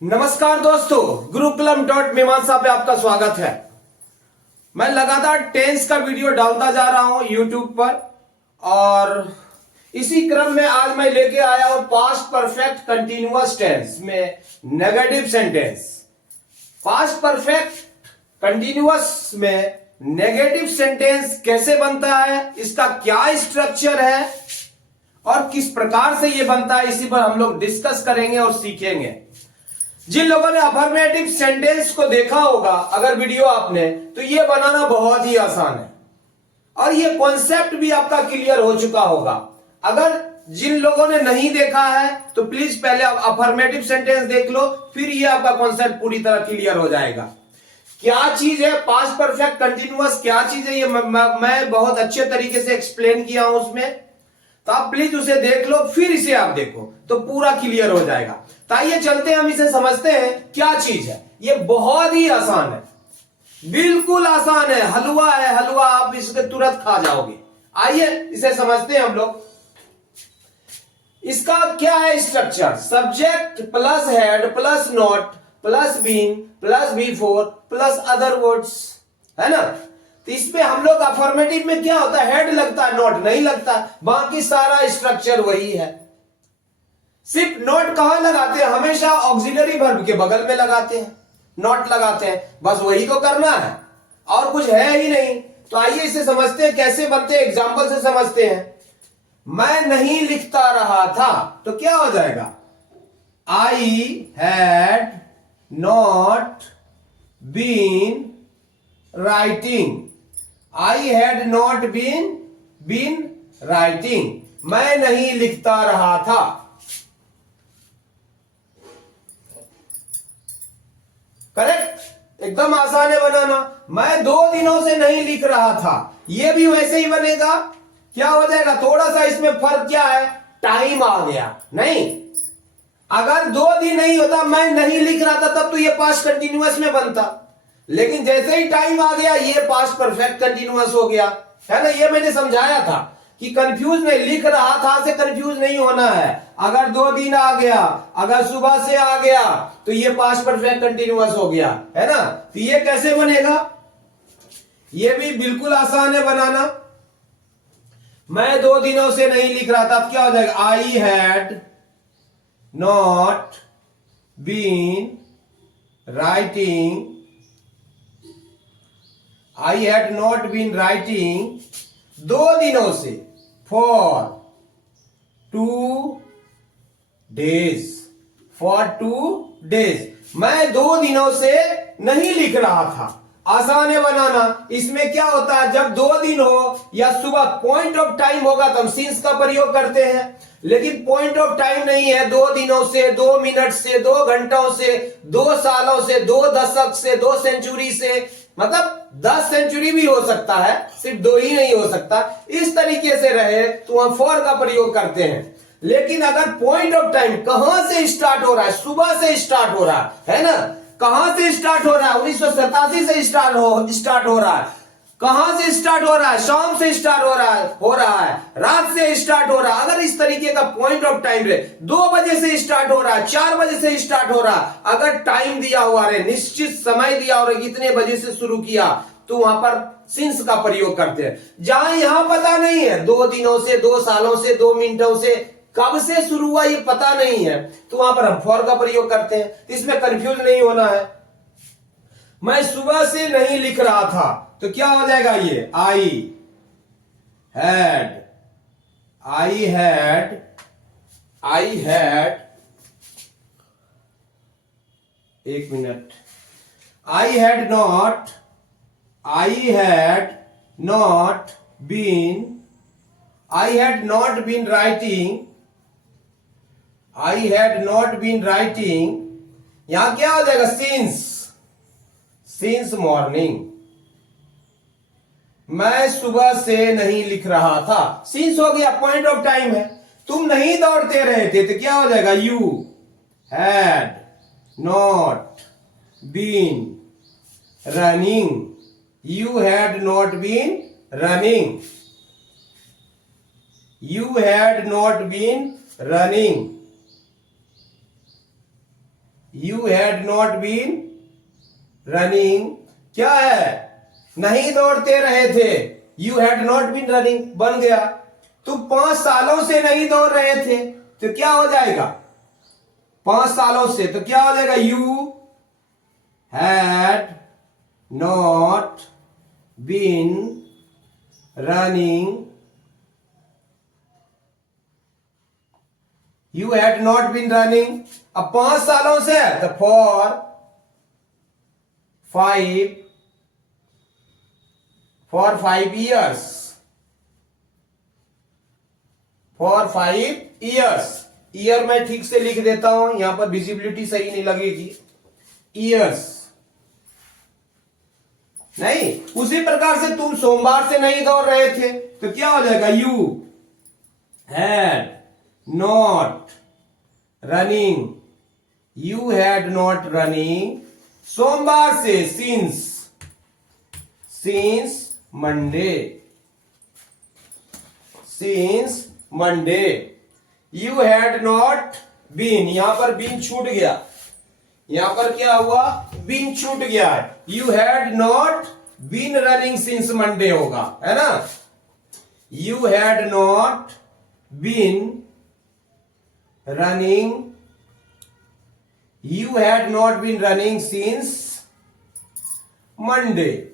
नमस्कार दोस्तों, गुरुकुलम डॉट मीमांसा पे आपका स्वागत है। मैं लगातार टेंस का वीडियो डालता जा रहा हूं यूट्यूब पर और इसी क्रम में आज मैं लेके आया हूं पास्ट परफेक्ट कंटिन्यूअस टेंस में negative sentence. Past perfect continuous में नेगेटिव सेंटेंस कैसे बनता है, इसका क्या स्ट्रक्चर है और किस प्रकार से यह बनता है, इसी पर हम लोग डिस्कस करेंगे और सीखेंगे। जिन लोगों ने अफर्मेटिव सेंटेंस को देखा होगा अगर वीडियो आपने, तो यह बनाना बहुत ही आसान है और यह कॉन्सेप्ट भी आपका क्लियर हो चुका होगा। अगर जिन लोगों ने नहीं देखा है तो प्लीज पहले आप अफर्मेटिव सेंटेंस देख लो, फिर यह आपका कॉन्सेप्ट पूरी तरह क्लियर हो जाएगा। क्या चीज है पास्ट परफेक्ट कंटिन्यूअस, क्या चीज है, ये मैं बहुत अच्छे तरीके से एक्सप्लेन किया हूं उसमें, तो आप प्लीज उसे देख लो, फिर इसे आप देखो तो पूरा क्लियर हो जाएगा। तो आइए चलते हैं, हम इसे समझते हैं क्या चीज है। ये बहुत ही आसान है, बिल्कुल आसान है, हलवा है हलवा, आप इसके तुरंत खा जाओगे। आइए इसे समझते हैं हम लोग। इसका क्या है structure? Subject plus had plus not plus been plus V four plus other words, है ना। तो इसमें हम लोग अफर्मेटिव में क्या होता है, हेड लगता है, नॉट नहीं लगता, बाकी सारा स्ट्रक्चर वही है। सिर्फ नॉट कहां लगाते हैं, हमेशा ऑक्सिलरी वर्ब के बगल में लगाते हैं, नॉट लगाते हैं, बस वही तो करना है और कुछ है ही नहीं। तो आइए इसे समझते हैं कैसे बनते हैं, एग्जांपल से समझते हैं। मैं नहीं लिखता रहा था, तो क्या हो जाएगा? I had not been writing, I had not been writing, मैं नहीं लिखता रहा था। करेक्ट, एकदम आसान है बनाना। मैं 2 दिनों से नहीं लिख रहा था, यह भी वैसे ही बनेगा। क्या हो जाएगा? थोड़ा सा इसमें फर्क क्या है, टाइम आ गया। नहीं, अगर 2 दिन नहीं होता, मैं नहीं लिख रहा था, तब तो ये पास्ट कंटिन्यूअस में बनता, लेकिन जैसे ही टाइम आ गया ये पास्ट परफेक्ट कंटिन्यूअस हो गया, है ना। ये मैंने समझाया था कि कंफ्यूज नहीं, लिख रहा था से कंफ्यूज नहीं होना है। अगर 2 दिन आ गया, अगर सुबह से आ गया, तो ये पास्ट परफेक्ट कंटिन्यूअस हो गया, है ना। तो ये कैसे बनेगा? ये भी बिल्कुल आसान है बनाना। मैं 2 दिनों से नहीं लिख रहा था, क्या हो जाएगा? I had not been writing, I had not been writing 2 दिनों से, फॉर 2 डेज, फॉर 2 डेज, मैं 2 दिनों से नहीं लिख रहा था। आसान है बनाना। इसमें क्या होता है, जब 2 दिन हो या सुबह पॉइंट ऑफ टाइम होगा तो हम सिंस का प्रयोग करते हैं, लेकिन पॉइंट ऑफ टाइम नहीं है। 2 दिनों से, 2 मिनट से, 2 घंटों से, 2 सालों से, 2 दशक से, 2 सेंचुरी से, मतलब 10 सेंचुरी भी हो सकता है, सिर्फ 2 ही नहीं हो सकता। इस तरीके से रहे तो हम फॉर का प्रयोग करते हैं। लेकिन अगर पॉइंट ऑफ टाइम कहां से स्टार्ट हो रहा है, सुबह से स्टार्ट हो रहा है ना, कहां से स्टार्ट हो रहा है? 1987 से स्टार्ट हो रहा है। कहां से स्टार्ट हो रहा है? शाम से स्टार्ट हो रहा है, रात से स्टार्ट हो रहा है। अगर इस तरीके का पॉइंट ऑफ टाइम रहे, 2 बजे से स्टार्ट हो रहा है, 4 बजे से स्टार्ट हो रहा है, अगर टाइम दिया हुआ रहे, निश्चित समय दिया और इतने बजे से शुरू किया, तो वहां पर सिंस का प्रयोग करते हैं। जहां यहां पता नहीं है, 2 दिनों से, 2 सालों से, 2 मिनटों से, कब से शुरू हुआ ये पता नहीं है, तो वहां पर हम फॉर का प्रयोग करते हैं। इसमें कंफ्यूज नहीं होना है। मैं सुबह से नहीं लिख रहा था, तो क्या हो जाएगा? ये I had, I had, I had, एक minute, I had not, I had not been, I had not been writing, I had not been writing, यहां क्या हो जाएगा? सिंस मॉर्निंग, मैं सुबह से नहीं लिख रहा था, सिंस हो गया, पॉइंट ऑफ टाइम है। तुम नहीं दौड़ते रहे थे, तो क्या हो जाएगा? You had not been running, you had not been running, you had not been running. You had not been running, क्या है, नहीं दौड़ते रहे थे। You had not been running बन गया। तुम 5 सालों से नहीं दौड़ रहे थे, तो क्या हो जाएगा, 5 सालों से, तो क्या हो जाएगा, you had not been running, you had not been running. अब 5 सालों से है तो for 5 years, for 5 years। Year मैं ठीक से लिख देता हूं, यहां पर विजिबिलिटी सही नहीं लगेगी, ईयर्स नहीं। उसी प्रकार से तुम सोमवार से नहीं दौड़ रहे थे, तो क्या हो जाएगा, you had not running, you had not running सोमवार से, since Monday, you had not been, यहां पर बीन छूट गया, यहां पर क्या हुआ, बीन छूट गया है, you had not been running since Monday होगा, है ना। You had not been running, you had not been running since Monday.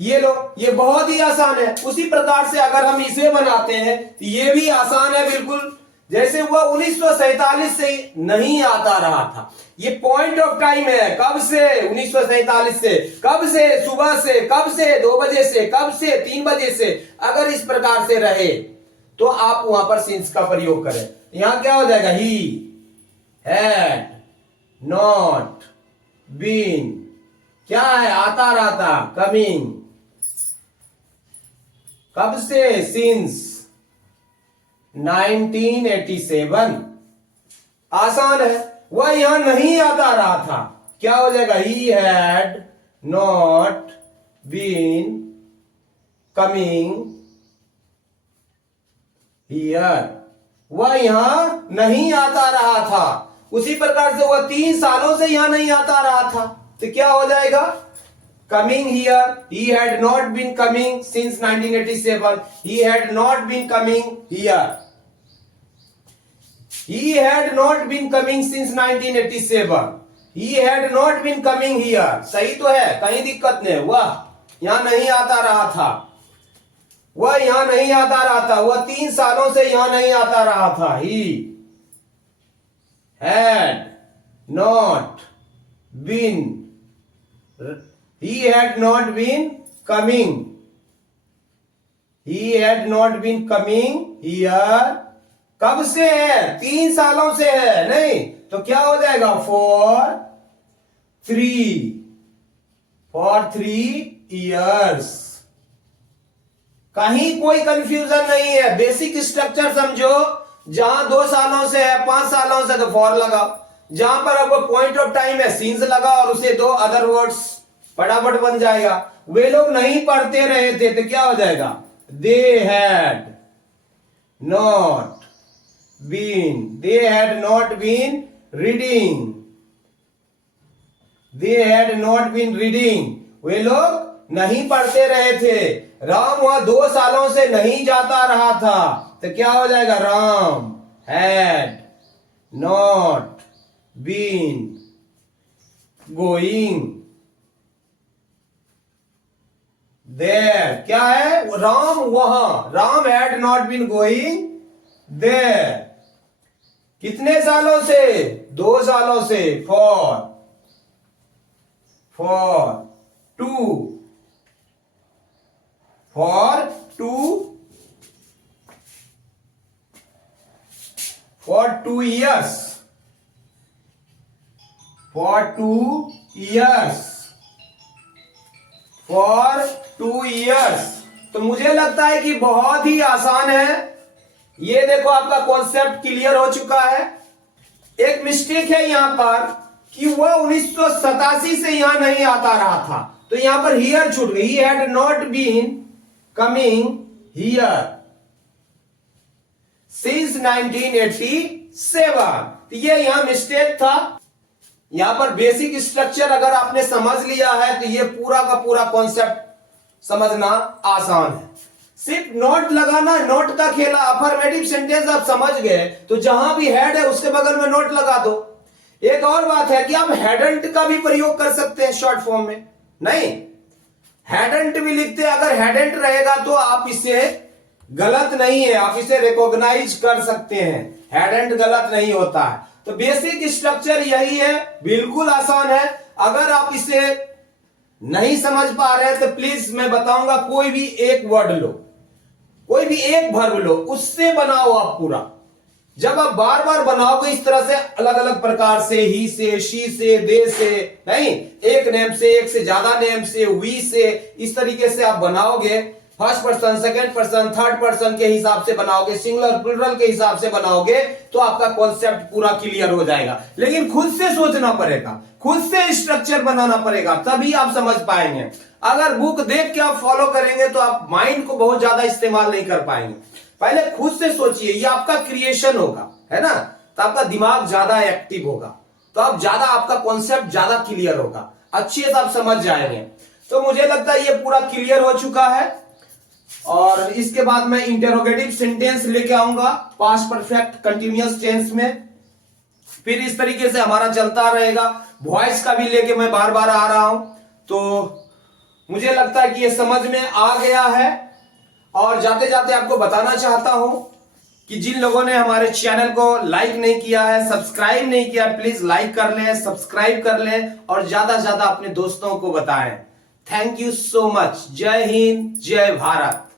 ये लो, ये बहुत ही आसान है। उसी प्रकार से अगर हम इसे बनाते हैं तो ये भी आसान है बिल्कुल। जैसे वह 1947 से नहीं आता रहा था, ये पॉइंट ऑफ टाइम है, कब से, 1947 से, कब से, सुबह से, कब से, 2 बजे से, कब से, 3 बजे से। अगर इस प्रकार से रहे तो आप वहां पर सिंस का प्रयोग करें। यहां क्या हो जाएगा, ही हैड नॉट बीन, क्या है, आता रहा था, कमिंग, कब से, सिंस 1987। आसान है। वह यहां नहीं आता रहा था, क्या हो जाएगा, he had not been coming here, वह यहां नहीं आता रहा था। उसी प्रकार से वह 3 सालों से यहां नहीं आता रहा था, तो क्या हो जाएगा, coming here, he had not been coming since 1987, he had not been coming here, he had not been coming since 1987, he had not been coming here। सही तो है, कहीं दिक्कत नहीं। वह यहां नहीं आता रहा था, वह यहां नहीं आता रहा था, वह 3 सालों से यहां नहीं आता रहा था। he had not been, he had not been coming, he had not been coming here। कब से है, 3 सालों से है, नहीं तो क्या हो जाएगा, फॉर 3 years। कहीं कोई कंफ्यूजन नहीं है, बेसिक स्ट्रक्चर समझो। जहां 2 सालों से है, 5 सालों से, तो फॉर लगाओ। जहां पर आपको पॉइंट ऑफ टाइम है, सिंस लगाओ और उसे 2 अदर वर्ड्स, फटाफट बन जाएगा। वे लोग नहीं पढ़ते रहे थे, तो क्या हो जाएगा, they had not been reading, they had not been reading, वे लोग नहीं पढ़ते रहे थे। राम वहां 2 सालों से नहीं जाता रहा था, तो क्या हो जाएगा, Ram had not been going there. क्या है, राम वहां, Ram had not been going there. कितने सालों से, 2 सालों से, फॉर 2 years, for 2 years। तो मुझे लगता है कि बहुत ही आसान है। ये देखो, आपका कॉन्सेप्ट क्लियर हो चुका है। एक मिस्टेक है यहां पर कि वह 1987 से यहां नहीं आता रहा था, तो यहां पर हियर छूट गई, he had not been coming here since 1987। तो ये यहां मिस्टेक था। यहां पर बेसिक स्ट्रक्चर अगर आपने समझ लिया है तो ये पूरा का पूरा कॉन्सेप्ट समझना आसान है। सिर्फ नोट लगाना, नोट का खेला। अफर्मेटिव सेंटेंस आप समझ गए तो जहां भी हेड है उसके बगल में नोट लगा दो। एक और बात है कि आप हैडंट का भी प्रयोग कर सकते हैं शॉर्ट फॉर्म में। नहीं, हैडंट भी लिखते हैं। अगर हैडंट रहेगा तो आप इसे गलत नहीं है, आप इसे रिकॉग्नाइज कर सकते हैं। हैडंट गलत नहीं होता है। तो बेसिक स्ट्रक्चर यही है, बिल्कुल आसान है। अगर आप इसे नहीं समझ पा रहे हैं तो प्लीज मैं बताऊंगा, कोई भी एक वर्ड लो, कोई भी एक वर्ब लो, उससे बनाओ आप पूरा। जब आप बार बार बनाओगे इस तरह से अलग अलग प्रकार से, ही से, शी से, दे से, नहीं, एक नेम से, एक से ज्यादा नेम से, वी से, इस तरीके से आप बनाओगे। First person, second person, third person के हिसाब से बनाओगे, सिंगुलर प्लूरल के हिसाब से बनाओगे तो आपका कॉन्सेप्ट पूरा क्लियर हो जाएगा। लेकिन खुद से सोचना पड़ेगा, खुद से स्ट्रक्चर बनाना पड़ेगा, तभी आप समझ पाएंगे। अगर बुक देख के आप फॉलो करेंगे तो आप माइंड को बहुत ज्यादा इस्तेमाल नहीं कर पाएंगे। पहले खुद से सोचिए, ये आपका क्रिएशन होगा, है ना, तो आपका दिमाग ज्यादा एक्टिव होगा, तो आप ज्यादा, आपका कॉन्सेप्ट ज्यादा क्लियर होगा, अच्छे से आप समझ जाएंगे। तो मुझे लगता है ये पूरा क्लियर हो चुका है। और इसके बाद मैं इंटेरोगेटिव सेंटेंस लेके आऊंगा पास्ट परफेक्ट कंटिन्यूअस टेंस में। फिर इस तरीके से हमारा चलता रहेगा। वॉइस का भी लेके मैं बार बार आ रहा हूं। तो मुझे लगता है कि ये समझ में आ गया है। और जाते जाते आपको बताना चाहता हूं कि जिन लोगों ने हमारे चैनल को लाइक नहीं किया है, सब्सक्राइब नहीं किया, प्लीज लाइक कर लें, सब्सक्राइब कर लें और ज्यादा से ज्यादा अपने दोस्तों को बताएं। Thank you so much. जय हिंद, जय भारत।